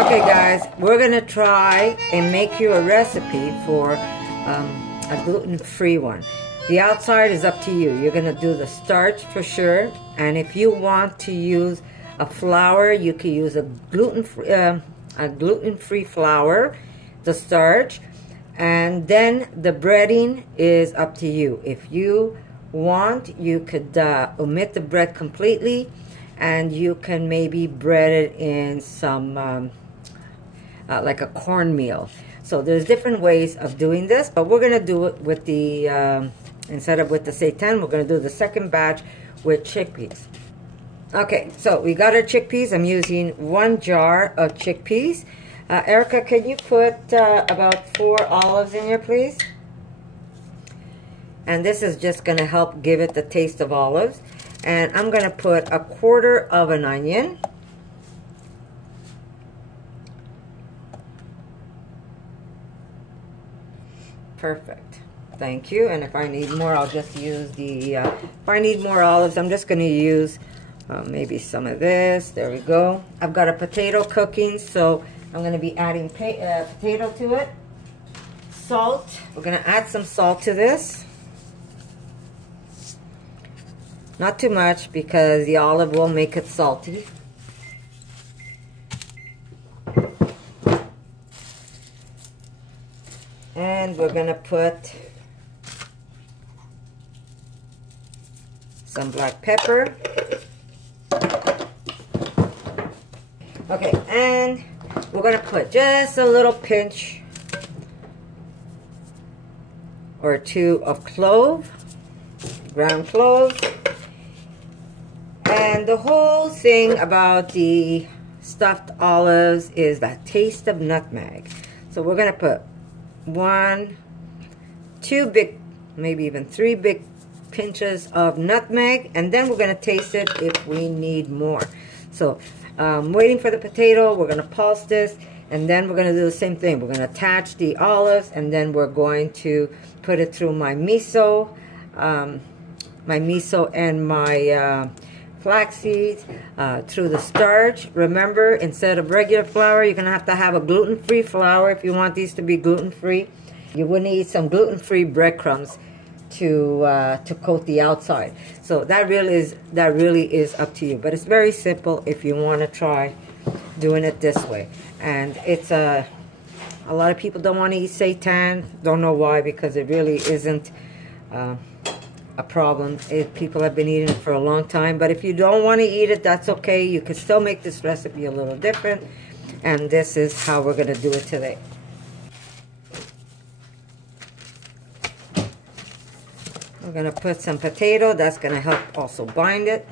Okay guys, we're gonna try and make you a recipe for a gluten-free one. The outside is up to you. You're gonna do the starch for sure, and if you want to use a flour, you can use a gluten-free flour, the starch, and then the breading is up to you. If you want, you could omit the bread completely, and you can maybe bread it in some like a cornmeal. So there's different ways of doing this, but we're gonna do it with the instead of with the seitan, we're gonna do the second batch with chickpeas. Okay, so we got our chickpeas. I'm using 1 jar of chickpeas. Erica, can you put about 4 olives in here, please? And this is just gonna help give it the taste of olives. And I'm gonna put 1/4 of an onion. Perfect. Thank you. And if I need more, I'll just use the, if I need more olives, I'm just going to use maybe some of this. There we go. I've got a potato cooking, so I'm going to be adding potato to it. Salt. We're going to add some salt to this. Not too much because the olive will make it salty. And we're gonna put some black pepper. Okay, and we're gonna put just a little pinch or 2 of clove, ground clove. And the whole thing about the stuffed olives is that taste of nutmeg. So we're gonna put 1, 2 big, maybe even 3 big pinches of nutmeg, and then we're going to taste it if we need more. So waiting for the potato, we're going to pulse this, and then we're going to do the same thing. We're going to attach the olives, and then we're going to put it through my miso and my flax seeds through the starch. Remember, instead of regular flour, you're gonna have to have a gluten-free flour if you want these to be gluten-free. You would need some gluten-free breadcrumbs to coat the outside. So that really is up to you. But it's very simple if you want to try doing it this way. And it's a lot of people don't want to eat seitan. Don't know why, because it really isn't a problem. People have been eating it for a long time, but if you don't want to eat it, that's okay. You can still make this recipe a little different, and this is how we're going to do it today. We're going to put some potato. That's going to help also bind it.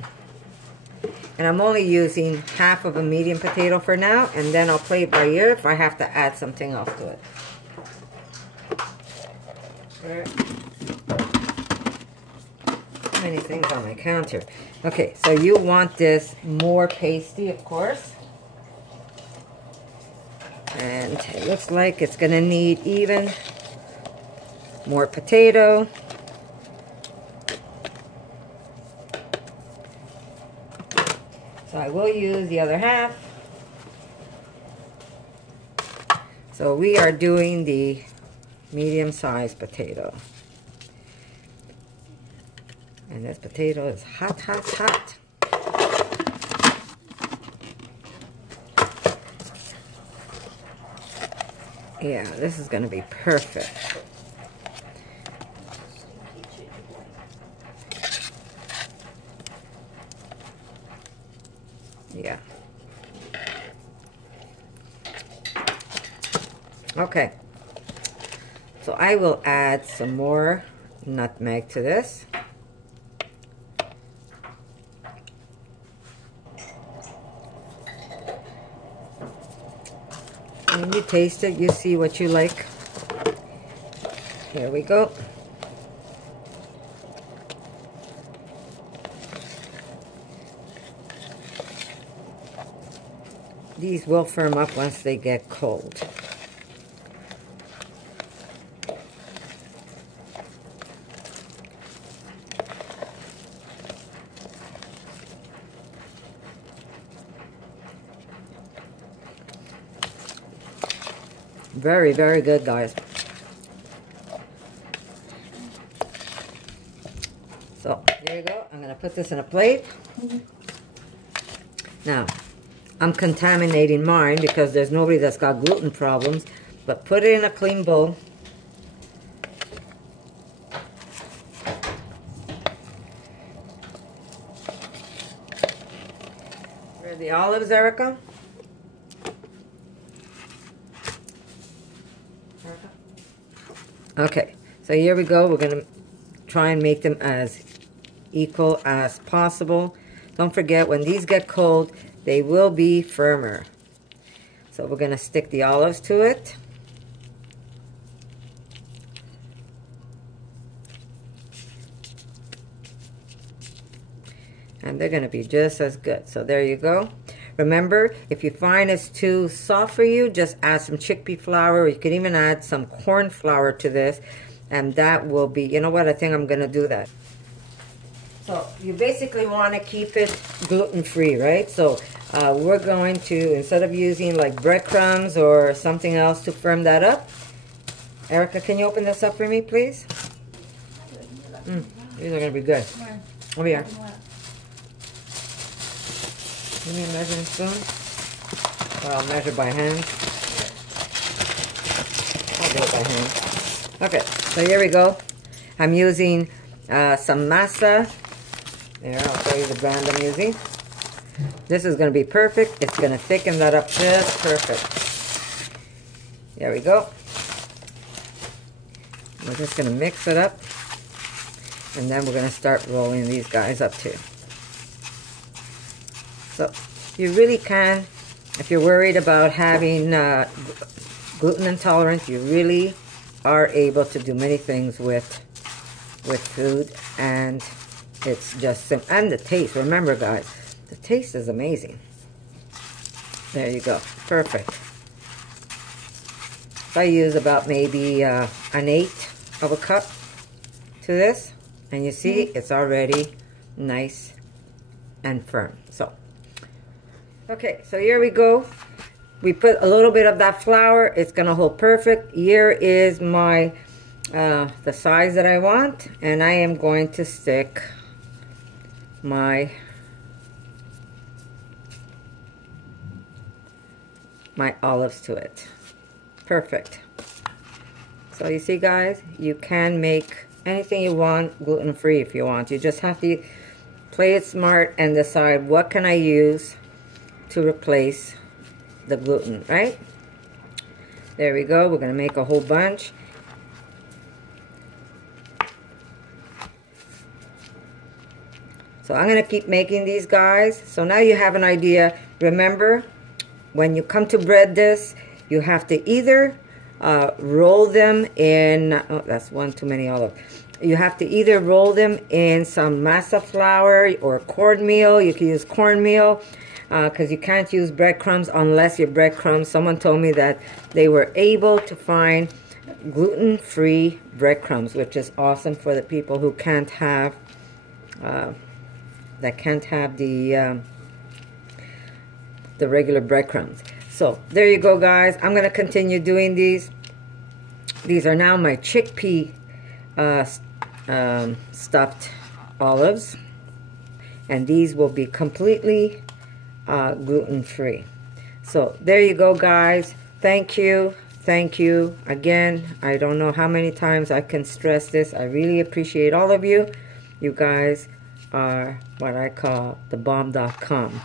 And I'm only using half of a medium potato for now, and then I'll play it by ear if I have to add something else to it. All right. Many things on my counter. Okay, so you want this more pasty, of course. And it looks like it's going to need even more potato. So I will use the other half. So we are doing the medium-sized potato. And this potato is hot, hot, hot. Yeah, this is going to be perfect. Yeah. Okay. So I will add some more nutmeg to this. When you taste it, you see what you like. Here we go. These will firm up once they get cold. Very, very good, guys. So, there you go. I'm going to put this in a plate. Now, I'm contaminating mine because there's nobody that's got gluten problems. But put it in a clean bowl. Where are the olives, Erica? Okay, so here we go. We're going to try and make them as equal as possible. Don't forget, when these get cold, they will be firmer. So we're going to stick the olives to it. And they're going to be just as good. So there you go. Remember, if you find it's too soft for you, just add some chickpea flour, or you can even add some corn flour to this, and that will be, you know what, I think I'm going to do that. So you basically want to keep it gluten-free, right? So we're going to, instead of using like breadcrumbs or something else to firm that up, Erica, can you open this up for me, please? These are going to be good. Over here. Give me a measuring spoon. Or I'll measure by hand. I'll do it by hand. Okay, so here we go. I'm using some masa. There, I'll show you the brand I'm using. This is going to be perfect. It's going to thicken that up just perfect. There we go. We're just going to mix it up. And then we're going to start rolling these guys up too. So you really can, if you're worried about having gluten intolerance, you really are able to do many things with food, and it's just simple. And the taste, remember guys, the taste is amazing. There you go, perfect. So I use about maybe an 1/8 of a cup to this, and you see it's already nice and firm. So okay, so here we go. We put a little bit of that flour. It's gonna hold perfect. Here is my the size that I want, and I am going to stick my olives to it. Perfect. So you see guys, you can make anything you want gluten-free if you want. You just have to play it smart and decide what can I use to replace the gluten, right? There we go. We're going to make a whole bunch. So I'm going to keep making these guys. So now you have an idea. Remember, when you come to bread this, you have to either roll them in, oh, that's one too many olive. You have to either roll them in some masa flour or cornmeal. You can use cornmeal, because you can't use breadcrumbs unless your breadcrumbs, someone told me that they were able to find gluten-free breadcrumbs, which is awesome for the people who can't have, the regular breadcrumbs. So there you go guys. I'm going to continue doing these. These are now my chickpea stuffed olives, and these will be completely gluten-free. So there you go guys. Thank you again. I don't know how many times I can stress this. I really appreciate all of you. You guys are what I call the bomb.com,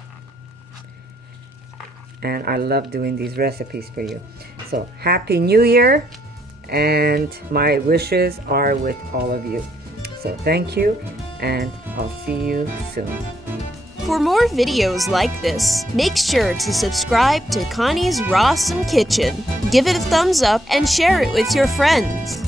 and I love doing these recipes for you. So Happy New Year, and my wishes are with all of you. So thank you, and I'll see you soon. For more videos like this, make sure to subscribe to Connie's RAWsome Kitchen, give it a thumbs up, and share it with your friends.